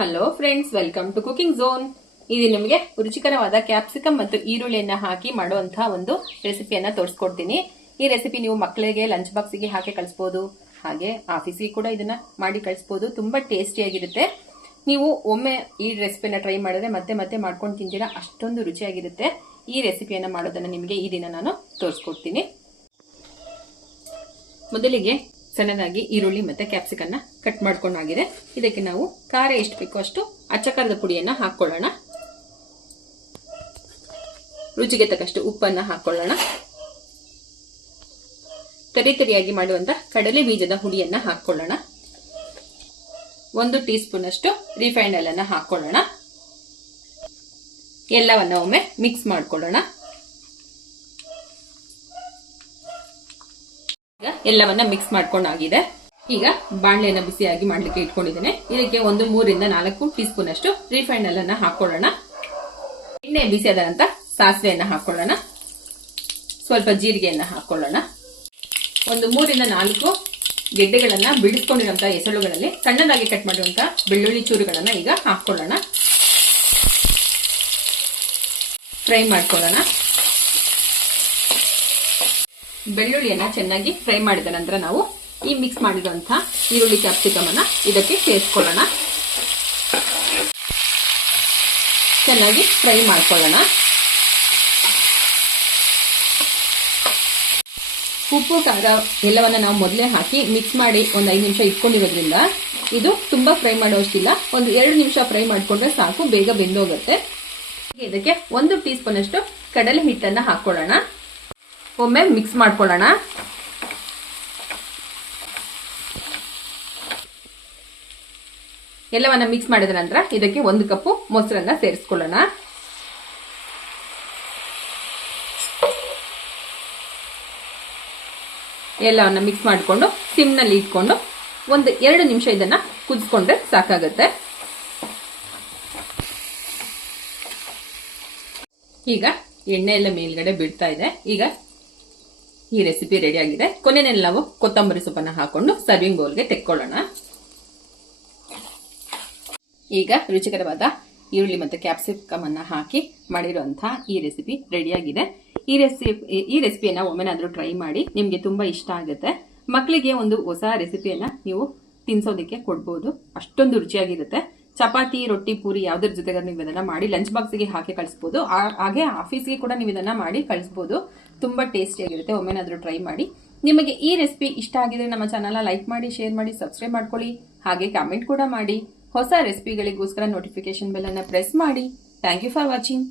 Hello friends welcome to cooking zone ಇದು ನಿಮಗೆ ರುಚಿಕರವಾದ ಕ್ಯಾಪ್ಸಿಕಮ್ ಮತ್ತು ಈರುಳ್ಳಿಯನ್ನು ಹಾಕಿ ಮಾಡುವಂತಹ ಒಂದು ರೆಸಿಪಿಯನ್ನು ತೋರಿಸ್ಕೊಡ್ತೀನಿ. ಈ ರೆಸಿಪಿ ನೀವು ಮಕ್ಕಳಿಗೆ ಲಂಚ್ ಬಾಕ್ಸಿಗೆ ಹಾಕಿ ಕಳಿಸ್ಬೋದು. ಹಾಗೆ ಆಫೀಸಿಗೆ ಕೂಡ ಇದನ್ನ ಮಾಡಿ ಕಳಿಸ್ಬೋದು. ತುಂಬಾ ಟೇಸ್ಟಿಯಾಗಿರುತ್ತೆ ನೀವು ಒಮ್ಮೆ ಈ ರೆಸಿಪಿನ ಟ್ರೈ ಮಾಡಿದ್ರೆ ಮತ್ತೆ ಮತ್ತೆ ಮಾಡ್ಕೊಂಡು ತಿಂತೀರಾ, ಅಷ್ಟೊಂದು ರುಚಿಯಾಗಿರುತ್ತೆ. ಈ ರೆಸಿಪಿಯನ್ನು ಮಾಡೋದನ್ನ ನಿಮಗೆ ಈ ದಿನ ನಾನು ತೋರಿಸ್ಕೊಡ್ತೀನಿ. ಮೊದಲಿಗೆ ಸಣ್ಣದಾಗಿ ಈರುಳ್ಳಿ ಮತ್ತೆ ಕ್ಯಾಪ್ಸಿಕನ್ನ ಕಟ್ ಮಾಡ್ಕೊಂಡಾಗಿದೆ. ಇದಕ್ಕೆ ನಾವು ಖಾರ ಎಷ್ಟು ಬೇಕೋ ಅಷ್ಟು ಅಚ್ಚಕಾರದ ಪುಡಿಯನ್ನ ಹಾಕೊಳ್ಳೋಣ ರುಚಿಗೆ ತಕ್ಕಷ್ಟು ಉಪ್ಪನ್ನ ಹಾಕೊಳ್ಳೋಣ ತರಿ ತರಿಯಾಗಿ ಮಾಡುವಂತ ಕಡಲೆ ಬೀಜದ ಹುಡಿಯನ್ನ ಹಾಕೊಳ್ಳೋಣ ಒಂದು ಟೀ ಸ್ಪೂನ್ ಅಷ್ಟು ರಿಫೈಂಡ್ ಹಾಕೊಳ್ಳೋಣ ಎಲ್ಲವನ್ನ ಒಮ್ಮೆ ಮಿಕ್ಸ್ ಮಾಡ್ಕೊಳ್ಳೋಣ ಈಗ ಎಲ್ಲವನ್ನ ಮಿಕ್ಸ್ ಮಾಡ್ಕೊಂಡಾಗಿದೆ. ಈಗ ಬಾಣಲೆಯನ್ನ ಬಿಸಿಯಾಗಿ ಮಾಡ್ಲಿಕ್ಕೆ ಇಟ್ಕೊಂಡಿದ್ದೇನೆ. ಇದಕ್ಕೆ ಒಂದು ಮೂರಿಂದ ನಾಲ್ಕು ಟೀ ಸ್ಪೂನ್ ಅಷ್ಟು ರಿಫೈಂಡ್ ಅನ್ನ ಹಾಕೊಳ್ಳೋಣ. ಎಣ್ಣೆ ಬಿಸಿಯಾದ ನಂತರ ಸಾಸಿವೆಯನ್ನ ಹಾಕೊಳ್ಳೋಣ. ಸ್ವಲ್ಪ ಜೀರಿಗೆಯನ್ನ ಹಾಕೊಳ್ಳೋಣ. ಒಂದು ಮೂರಿಂದ ನಾಲ್ಕು ಗೆಡ್ಡೆಗಳನ್ನ ಬಿಡಿಸ್ಕೊಂಡಿರುವಂತಹ ಹೆಸಳುಗಳಲ್ಲಿ ಸಣ್ಣದಾಗಿ ಕಟ್ ಮಾಡಿರುವಂತಹ ಬೆಳ್ಳುಳ್ಳಿ ಚೂರುಗಳನ್ನ ಈಗ ಹಾಕೊಳ್ಳೋಣ. ಫ್ರೈ ಮಾಡ್ಕೊಳ್ಳೋಣ. ಬೆಳ್ಳುಳ್ಳಿಯನ್ನ ಚೆನ್ನಾಗಿ ಫ್ರೈ ಮಾಡಿದ ನಂತರ ನಾವು ಈ ಮಿಕ್ಸ್ ಮಾಡಿದಂತ ಈರುಳ್ಳಿ ಕ್ಯಾಪ್ಸಿಕಮ್ ಅನ್ನ ಇದಕ್ಕೆ ಸೇರಿಸ್ಕೊಳ್ಳೋಣ. ಚೆನ್ನಾಗಿ ಫ್ರೈ ಮಾಡ್ಕೊಳ್ಳೋಣ. ಉಪ್ಪು, ಖಾರ ಎಲ್ಲವನ್ನ ನಾವು ಮೊದಲೇ ಹಾಕಿ ಮಿಕ್ಸ್ ಮಾಡಿ ಒಂದು ಐದು ನಿಮಿಷ ಇಟ್ಕೊಂಡಿರೋದ್ರಿಂದ ಇದು ತುಂಬಾ ಫ್ರೈ ಮಾಡೋಷ್ಟಿಲ್ಲ ಒಂದು ಎರಡು ನಿಮಿಷ ಫ್ರೈ ಮಾಡಿಕೊಂಡ್ರೆ ಸಾಕು, ಬೇಗ ಬೆಂದೋಗುತ್ತೆ. ಇದಕ್ಕೆ ಒಂದು ಟೀ ಸ್ಪೂನ್ ಅಷ್ಟು ಕಡಲೆ ಹಿಟ್ಟನ್ನ ಹಾಕೊಳ್ಳೋಣ ಒಮ್ಮೆ ಮಿಕ್ಸ್ ಮಾಡ್ಕೊಳ್ಳೋಣ. ಎಲ್ಲವನ್ನ ಮಿಕ್ಸ್ ಮಾಡಿದ ನಂತರ ಇದಕ್ಕೆ ಒಂದು ಕಪ್ಪು ಮೊಸರನ್ನ ಸೇರಿಸ್ಕೊಳ್ಳೋಣ. ಎಲ್ಲವನ್ನ ಮಿಕ್ಸ್ ಮಾಡಿಕೊಂಡು ಸಿಮ್ನಲ್ಲಿ ಇಟ್ಕೊಂಡು ಒಂದು ಎರಡು ನಿಮಿಷ ಇದನ್ನ ಕುದಿಸ್ಕೊಂಡ್ರೆ ಸಾಕಾಗುತ್ತೆ. ಈಗ ಎಣ್ಣೆ ಎಲ್ಲ ಮೇಲ್ಗಡೆ ಬಿಡ್ತಾ ಇದೆ. ಈಗ ಈ ರೆಸಿಪಿ ರೆಡಿ ಆಗಿದೆ. ಕೊನೆಯಲ್ಲಿ ನಾವು ಕೊತ್ತಂಬರಿ ಸೊಪ್ಪನ್ನ ಹಾಕೊಂಡು ಸರ್ವಿಂಗ್ ಬೌಲ್ಗೆ ತೆಕ್ಕೊಳ್ಳೋಣ. ಈಗ ರುಚಿಕರವಾದ ಈರುಳ್ಳಿ ಮತ್ತು ಕ್ಯಾಪ್ಸಿಕಮ್ ಅನ್ನ ಹಾಕಿ ಮಾಡಿರುವಂತಹ ಈ ರೆಸಿಪಿ ರೆಡಿಯಾಗಿದೆ ಈ ರೆಸಿಪಿ ಈ ರೆಸಿಪಿಯನ್ನು ಒಮ್ಮೆನಾದರೂ ಟ್ರೈ ಮಾಡಿ ನಿಮಗೆ ತುಂಬಾ ಇಷ್ಟ ಆಗುತ್ತೆ. ಮಕ್ಕಳಿಗೆ ಒಂದು ಹೊಸ ರೆಸಿಪಿಯನ್ನ ನೀವು ತಿನ್ಸೋದಕ್ಕೆ ಕೊಡ್ಬೋದು. ಅಷ್ಟೊಂದು ರುಚಿಯಾಗಿರುತ್ತೆ. ಚಪಾತಿ, ರೊಟ್ಟಿ, ಪೂರಿ ಯಾವ್ದ್ರ ಜೊತೆಗೆ ನೀವು ಇದನ್ನ ಮಾಡಿ ಲಂಚ್ ಬಾಕ್ಸ್ಗೆ ಹಾಕಿ ಕಳಿಸ್ಬೋದು. ಹಾಗೆ ಹಾಗೆ ಆಫೀಸ್ಗೆ ಕೂಡ ನೀವು ಇದನ್ನ ಮಾಡಿ ಕಳಿಸ್ಬೋದು. ತುಂಬಾ ಟೇಸ್ಟಿಯಾಗಿರುತ್ತೆ ಒಮ್ಮೆನಾದ್ರೂ ಟ್ರೈ ಮಾಡಿ. ನಿಮಗೆ ಈ ರೆಸಿಪಿ ಇಷ್ಟ ಆಗಿದ್ರೆ ನಮ್ಮ ಚಾನಲ್ ಲೈಕ್ ಮಾಡಿ ಶೇರ್ ಮಾಡಿ ಸಬ್ಸ್ಕ್ರೈಬ್ ಮಾಡ್ಕೊಳ್ಳಿ. ಹಾಗೆ ಕಾಮೆಂಟ್ ಕೂಡ ಮಾಡಿ. ಹೊಸ ರೆಸಿಪಿಗಳಿಗೋಸ್ಕರ ನೋಟಿಫಿಕೇಶನ್ ಬೆಲ್ ಅನ್ನ ಪ್ರೆಸ್ ಮಾಡಿ. Thank you for watching